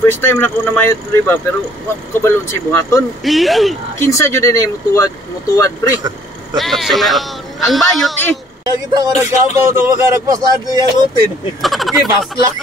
first time na ko namayot diri ba, pero wa ko kabalon sa buhaton. Kinsa jud dinay mutuwad pre. Sige, ang bayot eh. Kita ko nagkabaw ito mga nagpasahan sa iyang utin. Gibaslak.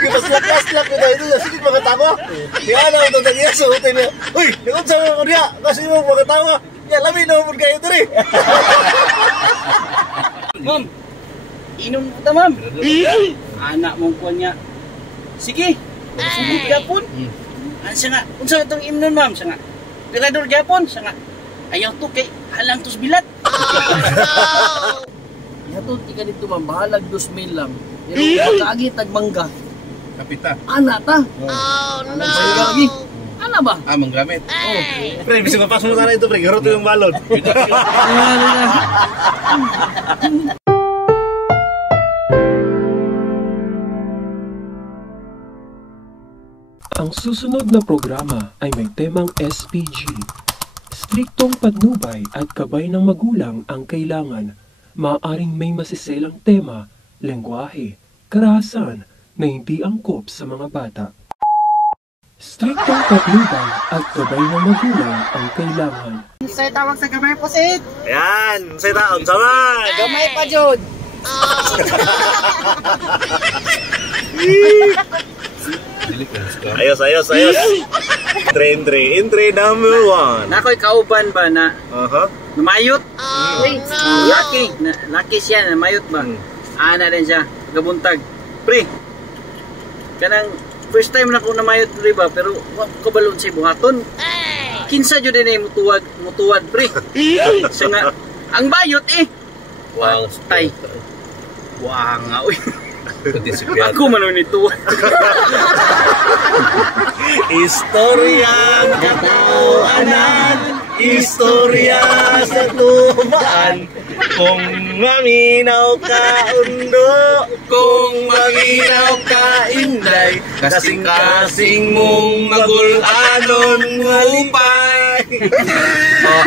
Gibaslak-baslak ko na ito. Sige mga tawa. Kaya na ito nagyan sa utin niya. Uy, nakunsa mo ko niya. Kasi mo mga tawa. Yan, lamin na mo kayo ito rin. Ma'am, inom ko ta ma'am. Anak mong kuwan niya. Sige, sumit Japon. Ano siya nga? Kung saan itong imnon ma'am? Siya nga. Tirador Japon? Siya nga. Ayaw to kay halang tos bilat. Yato tika dito ma'am, bahalag 2,000 lang. Pero pagkaagi tagmangga. Kapita. Ana ta. Oh no. Lagi. Ana ba? Manggamit. Oh. Pre, bisa mapasok mo sana ito pre. Garot yung balon. Ang susunod na programa ay may temang SPG. Striktong patnubay at gabay ng magulang ang kailangan. Maaaring may masiselang tema, lengguwahe, karahasan na hindi angkop sa mga bata. Striktong patnubay at gabay ng magulang ang kailangan. Say tawag sa gamay po sit. Ayan, saya taon sama. Gamay pa jud. Ayos. Entry number 1. Nakoy kauban ba na namayot? Lucky siya, namayot ba? Ana din siya, gabuntag. Pre, kanang first time na ko namayot diri ba, pero wa ko kabalon sa buhaton. Kinsa jud dinay mutuwad pre. Siya nga, ang bayot eh. Wow, tay. Wow nga, uy. Ako man nito. Istoryang katawanan, istorya sa tumaan. Kung maminaw ka undo, kung maminaw ka inday, kasing-kasing mong magulanon ngupay.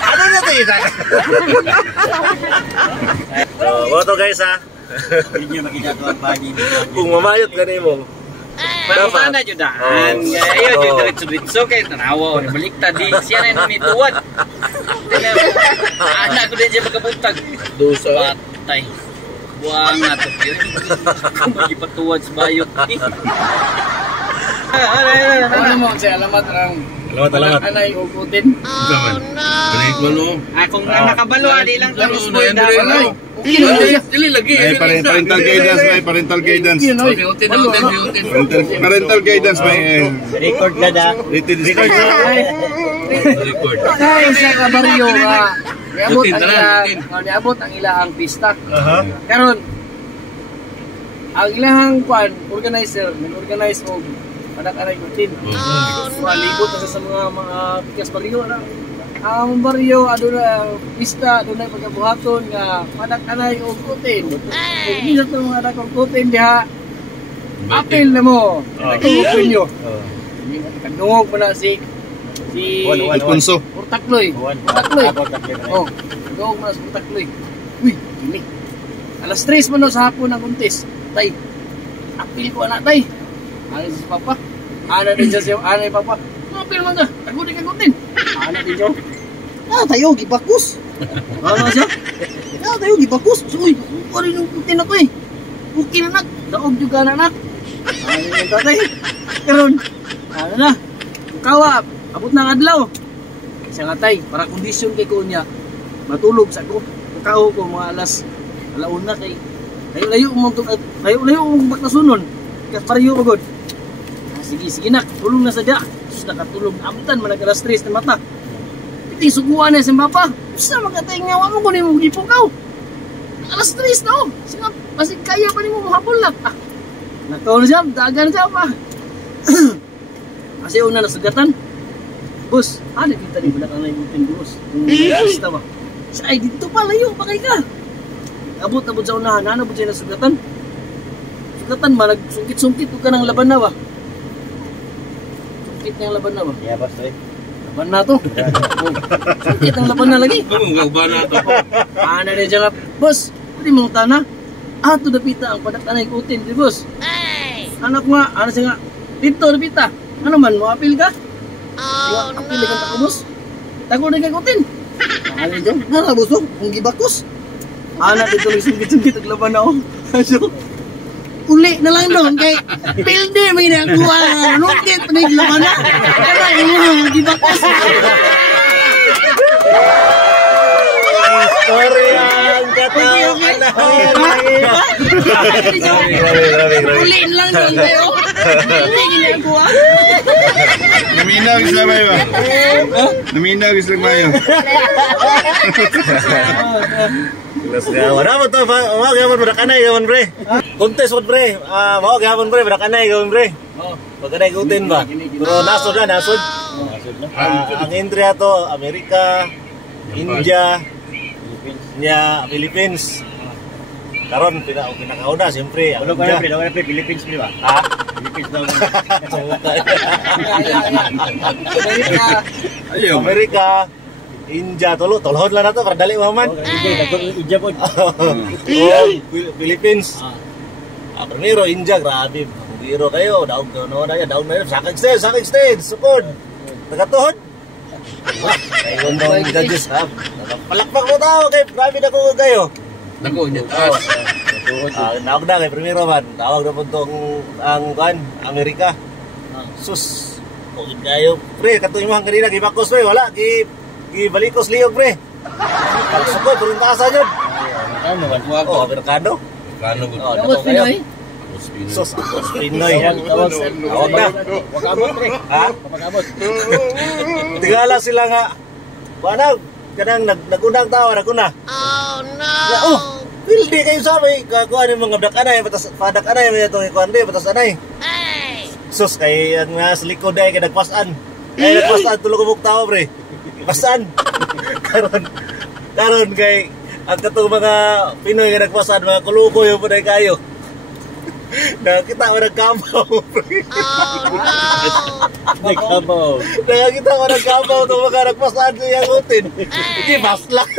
Ano na ito isa? Boto guys ha. Hindi niya magigagawa bagi. Kung mamayot ganin mo. Pero sana jud daan. Ayo jud diretso-diretso kay tanawa o baliktad di siya na nituwad. Anak ko din siya magkabuntag. Dosa. Patay. Buang nga to. Kung magipatuwad sa bayot. Ano mo sa alamat ang Alamat. anay ugutin? Oh no. Balik mo no. Kung nakabalo di lang kami spoil na. Dili lagi. May parental guidance, may parental guidance. Utin. Parental guidance, may Record na da. Record. Kaya sa kabaryo nga niabot ang ilahang pista. Karon ang ilahang organizer, nag-organize mo anak-anak utin. Malibot na sa mga tigas baryo na. Ang baryo aduna pista aduna pagkabuhaton nga anak-anak utin. Hindi sa mga anak utin diha. Apil na mo. Nag-open nyo. Nagdungog mo na si Alfonso. Urtakloy. Oh, nagdungog mo na si Urtakloy. Uy, dili. Alas 3 mo no sa hapon ang kuntis. Tay, apil ko anak tay. Ano si Papa? Ano din siya ano Papa? Apil mo na. Tagutin ka kutin. Ano din siya? Tayo, gibakus. Ano siya? Tayo, gibakus. Uy, wala yung kutin ako eh. Okay na nak. Daog juga na nak. Ano yung tatay? Karon, ano na? Kawa, abot ng adlaw. Siya nga tay, para kondisyon kay ko niya. Matulog sa ko. Kakao ko mga alauna kay layo-layo mong baklasunon. Kasparyo pagod. Sige nak, tulong na sadya. Sus nakatulong, abutan man alas 3 na mata. Iti suguan na sa Papa. Usa magatay nga wa mo kunin mo gipukaw. Alas 3 na oh. Sige, masig kaya pa nimo mahapon lang. Nakaw na siya, dagan siya pa. Kasi una nasugatan. Boss, ano kita ni balak ang ibutin boss? Basta ba? Ay dito pa layo, pakay ka. Abot sa unahan, ano po siya nasugatan? Sugatan ba, nagsungkit-sungkit ka ng laban na ba? Sungkit na yung laban na ba? Yeah, basta eh. Laban na to. Sungkit ang laban na lagi. Kamu ba na to? Ano na dyan boss, pwede mong tana? Ato dapita ang padak-anay kutin, di boss? Anak nga, ano siya nga, dito, napita. Ano man, mo apil ka? Oh, no. Apil ka takubos. Tago na kagutin. Ano dyan? Busog, kung gibakos. Anak dito lang sungkit-sungkit ang laban na ako. So, uli na lang doon kay pilde may nakuha. Nungkit pa na yung laban na. Kaya yung gibakos. Story ang katawa. Uli na lang doon kayo. Pilde ginagawa. Naminaw isla mayo ba? Naminaw isla mayo. Let's go. Wala mo to, wag gawon mo kanay gawon bre. Contest mo bre. Wag gawon bre, kanay gawon bre. Pag kanay gutin ba? Pero nasod na, nasod. Ang entry ato Amerika, India, Philippines. Karon pinakauna siyempre ang India. Philippines di ba? Ha? Philippines daw. Amerika, India, tolhod lang na to para dali maman. India po. Philippines. Primero, India, grabe. Biro kayo, daog na yun. Sakig stage, sukod. Tagatuhod. Ayun daw ang judges ha. Palakpak mo tao kay grabe na ko kayo. Nako, niya taas. Naog na kay primero man. Tawag na po itong ang Amerika. Sus. Kugid kayo. Pre, katuloy mo ang kanina. Gibakos pre, wala. Gibalikos liyog pre. Pagsukod, turun taasa yun. Oh, Amerikano. Kano ko? Tapos Pinoy. Sus, Pinoy. Tawag na. Pagabot pre. Ha? Pagabot. Tigala sila nga. Panag, kanang nagunang tawa, naguna. Oh no! Hindi kayo sabi, kakuha ng mga badak-anay, padak anay, may itong ikuhan rin, patas anay. Sus, kay ang nasa likod ay kay nagpasan. Kay nagpasan, tulog ko tawa pre. Pasan. Karon kay ang katong mga Pinoy nga nagpasan, mga kuluko yung punay kayo. Nakakita ko nagkabaw pre. Nagkabaw. Nakakita ko nagkabaw itong mga nagpasan sa iyang utin. Hindi, baslak.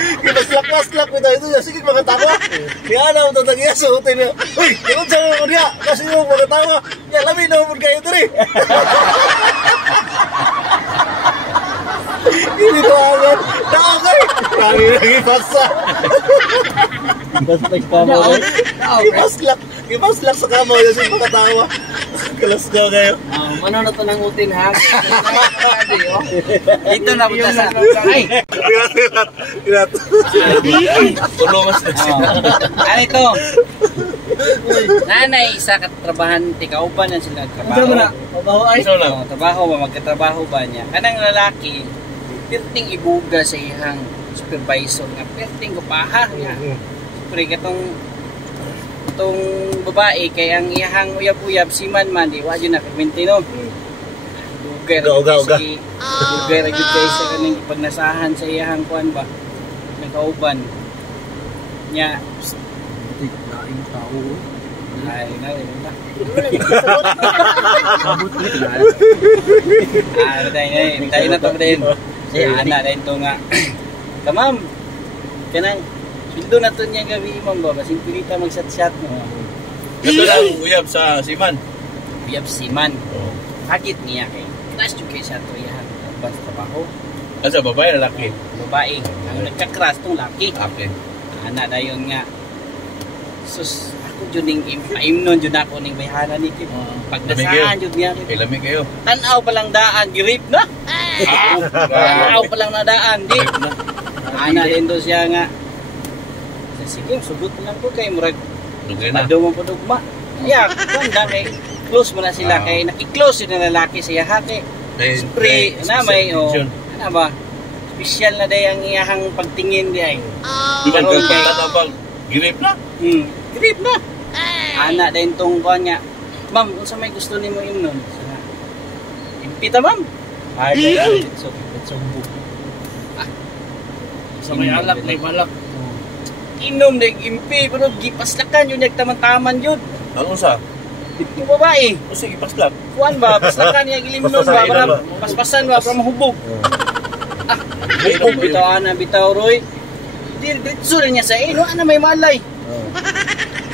Kipaslak-paslak ito. Sige mga tawa. Kaya na ang tatagya sa utin niya. Uy, ikot sa mga niya. Kasi yung mga tawa. Yan, lamin na mo kayo ito rin. Hindi ko agad. Nakakay. Kami nagipasa. Basta nagkabaw. Kipaslak sa kamaw yung si mga tawa. Kalas ko kayo. Ano na to ng utin ha? Dito na punta sa ay. Kinat. Tulong mas Ano ito? Nanay isa katrabahan tikauban na sila trabaho. Trabaho ay. So lang. Trabaho ba magkatrabaho ba niya? Kanang lalaki pirting ibuga sa ihang supervisor nga pirting gupaha niya. Pre katong babae kay ang iyang uyab-uyab si man di wa jud na permentino. Dugay ra gyud kay sa kaning pagnasahan sa iyang kuan ba nagkauban nya laing tao ay na dai na to din si ana din to nga kamam kanang Sildo na to niya gabi imam ba, basing pilita mag-shot-shot mo. Ito lang uyab sa siman. Uyab siman. Hakit niya kay. Crash yung kay siya to yan. Basta trabaho. Asa babae lalaki? Babae. Ang nagka-crash tong laki. Okay. Ana dayon nga. Sus, ako dyan ning impaimnon dyan ako ning bayhana ni Kim. Pagdasahan dyan niya. Kay lami kayo. Tanaw pa lang daan, girip na. Tanaw pa lang na daan, di. Ana din do siya nga. Sige, sugot lang ko kay murag padumo po dugma. Yeah, kanda kay close mo na sila kay naki-close yung lalaki siya hati. Spray na may ano ba? Special na day ang iyahang pagtingin di ay. Diba kay tatapag grip na? Grip na. Ana din tong kuan nga. Ma'am, unsa may gusto nimo imnon? Impita ma'am. Ay, so sa may alak, may malak. Inom na impi, pero gipaslakan yun, nagtaman-taman yun. Ano sa? Yung babae. O sige, paslak. Kuan ba, paslakan niya gilimnon ba, para paspasan ba, para mahubog. Hubog bitaw, ana, bitaw, Roy. Diretso rin niya sa ino, ana may malay.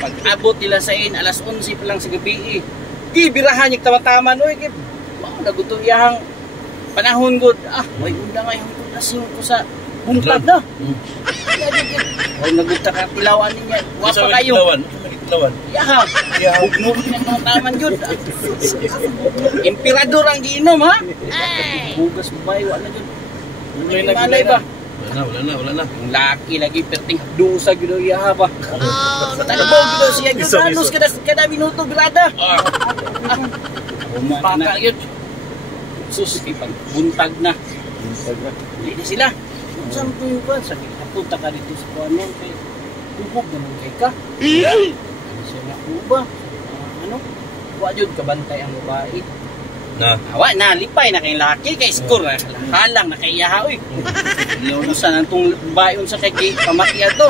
Pag-abot nila sa in, alas 11 pa lang sa gabi. Birahan yung tama-tama, no? Nagutong iyahang panahon good. May unda nga yung lasing ko sa buntag na. Naguta ka tilawan niya. Wapa kayo. Tilawan. Yaha. Bugno ng mga taman yun. Emperador ang giinom, ha? Bugas babae, wala yun. Wala ba? Wala na. Ang laki lagi perting dosa gitu ya ba. Tanabaw gitu siya gisalos kada minuto birada. Baka yun. Sus pag buntag na. Hindi na sila. Saan to yung ba? Sakit napunta ka dito sa kuwanon kay tubog naman kay ka. Siya na ba? Ano? Wajud kabantay ang babae. Awa na lipay na kay laki kay score halang na kay yaha oy. Usan ang tong bayon sa kay pamati ato.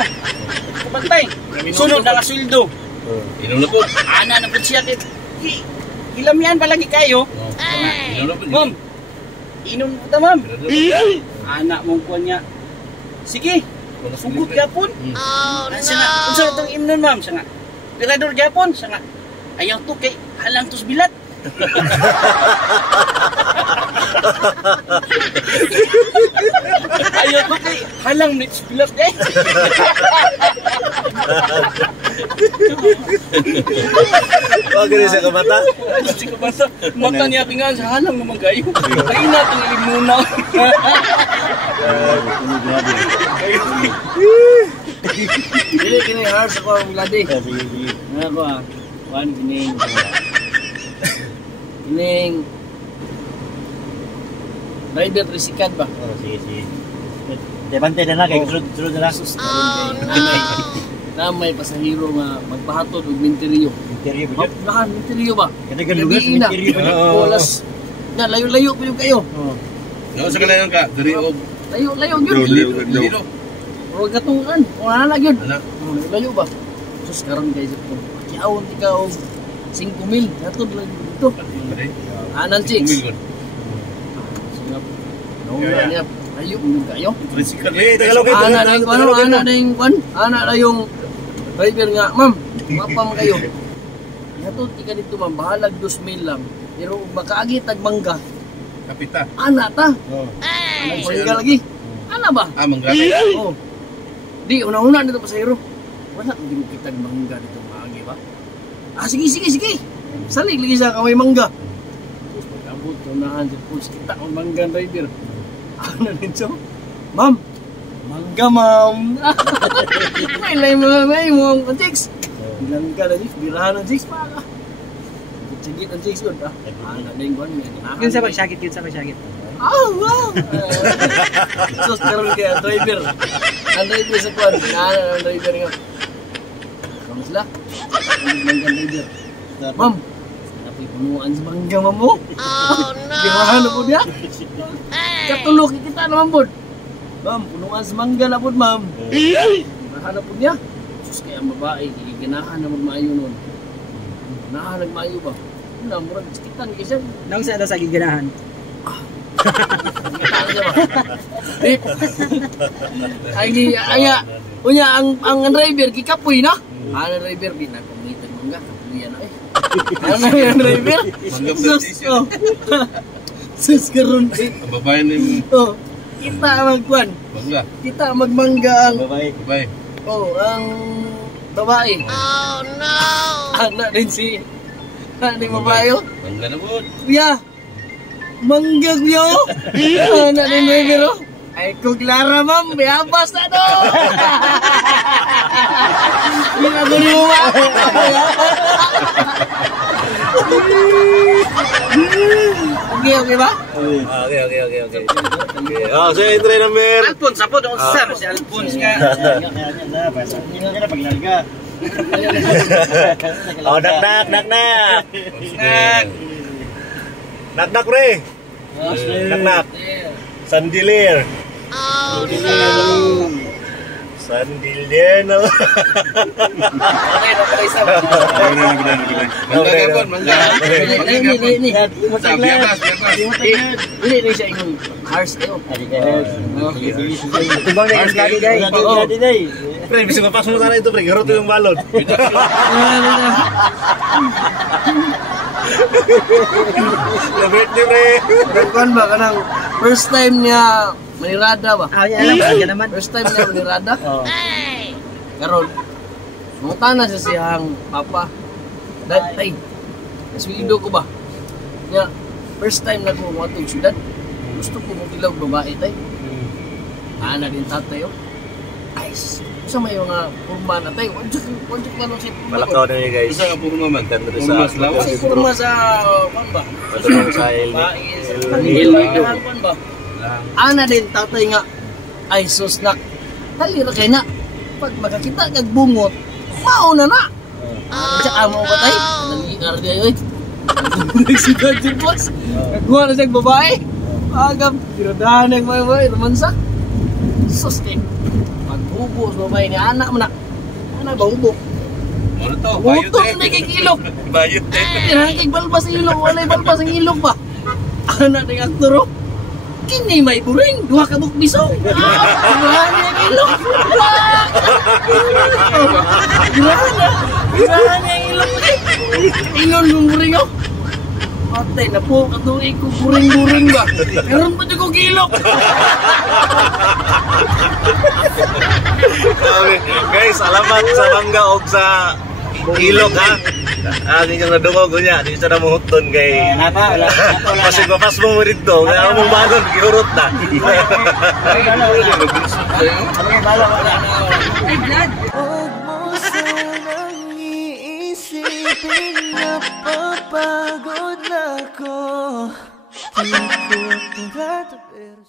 Kabantay. Sunod na nga sweldo. Inom na po. Ana na pud siya kay ilamian palagi kayo. Inom na po. Ma'am. Inom ta ma'am. Anak mong kuan niya. Sige. Sugot gyapon. Siya nga unsa tong imnon ma'am siya nga. Pirador gyapon siya nga. Ayaw to kay halang tos bilat. Ayaw ko kay halang next bilat eh. Wag rin sa kamata. Si kabasa, mata niya pingan sa halang naman kayo. Kaya natin ilimuna. Kini harus ako ang ladi. Ano ko Wan kining rider risikan ba? Sige. Depante na kay sunod na. Na may pasahero nga magpahatod og minteriyo. Interview ba? Lahan minteriyo ba? Kada lugar interview ba? Olas na layo-layo pa yung kayo. Sa kalayan ka, diri og Layo yun. dilo. Huwag katungan. Wala na yun. Anak. Layo ba? Sus karon guys ito. Kiawon ikaw 5,000 hatod lang dito. Anan chicks. Singap. Nauna niya. Layo mo kayo. Tricycle. Ana na yung ana na yung ana na yung driver nga, ma'am. Mapam kayo. Hatod tika dito ma'am, bahalag 2,000 lang. Pero makaagi tag mangga. Kapita. Ana ta. Ang mangga lagi. Ana ba? Manggabi. Oh. Di una-una dito pasahero. Wala hindi mo kita mangga dito maagi ba? Sige. Salig lagi sa kamay mangga. Tapos pag-abot unahan sa pulse kita ang mangga driver. Ano nito? Ma'am. Mangga ma'am. May mo ang chicks. Bilang ka na chicks, birahan ang chicks pa ka. Sigit ang chicks yun. Ana na yung kwan. Yun sa pagsakit. Wow! Sus, karoon kaya driver. Ang driver sa kwan. Ang driver nga. Kamu sila? Ang driver. Ma'am, napoy punuan sa mangga ma'am mo. Oh no! Birahan na po niya. Katulog kita naman po. Ma'am, punuan sa mangga na po ma'am. Birahan na po niya. Sus, kaya ang babae, ginahan na magmaayo nun. Ganahan nagmaayo ba? Wala, murag stikan kasi. Nang sa sa giganahan. Tip. Unya ang driver gikapoy na. Ang driver di na kumitan mangga kapuyan na eh. Ang driver. Sus karon eh. Ang babae ni Kita magkuan. Bangga. Kita magmangga ang Babae. ang babae. Oh no. Anak din si babae. Bangga na po. Kuya. Mangga kuya. Anak din driver. Ay kuglara ma'am, bayabas na do. Hindi na guli mo ba? Okay ba? Okay. Oh, so entry number. Alphonse, apo doon sir. Si Alphonse nga. Hindi na paglarga. Oh, nak. Nak re. Nak. Sandilir. Oh Sandilir no. Okay, isa. Mangga ka po, mangga. Ini. Biabas. Ini siya ingon. Harsh kayo. Tubang na yung gadi day. Pre, bisa ngepas mo sana itu, pre. Garot yung balon. Labit niya, pre. Nagkuhan ba kanang first time niya manirada ba? Ah, yan alam ka naman. First time niya manirada. Oh. Karon, munta na siya siyang papa. Tay, naswido ko ba? Nga, first time na ko matong syudad. Gusto ko mong ilaw babae, tay. Ana din tatay, oh. Ice. Sa may mga kurma na tayo. Wajok na lang si Purma. Malakaw na niya, guys. Isa ka puro naman. Ganda rin Purma sa... sa lawas. Si Purma sa, kan ba? Patulong sa El Nido. Kan ba? Ana din tatay nga. Ay, sus na. Talira kay na. Pag makakita kag bungot, mauna na. Tsaka mo ba tayo? Naligar niya yun. Nagsigat si boss. Nagkuha na siyang babae. Agam, tiradahan ng mga babae. Romansa. Sus kay. Magbubo sa babae ni anak mo na. Ano ba ubo? Ano to? Bayot Utong eh. na kay ilog. Bayot eh. Kay balbas ang ilog. Walay balbas ang ilog ba? Anak ng aktoro. Kini may buring. Duha ka bukbisong. Girahan niya ang ilog. Girahan niya ang ilog. Inon yung buring oh. Patay na po. Katuloy ko buring-buring ba? Meron pa dyan ko kilok. Guys, salamat sa bangga o sa ilog, ha? Ang inyong nadungog niya, di siya na muhuton kay... Wala Kasi na. mapas mo rito, kaya mong balon, giurot na. Ano bala wala na. Huwag mo sanang iisipin na papagod na ako. Di ko parado pero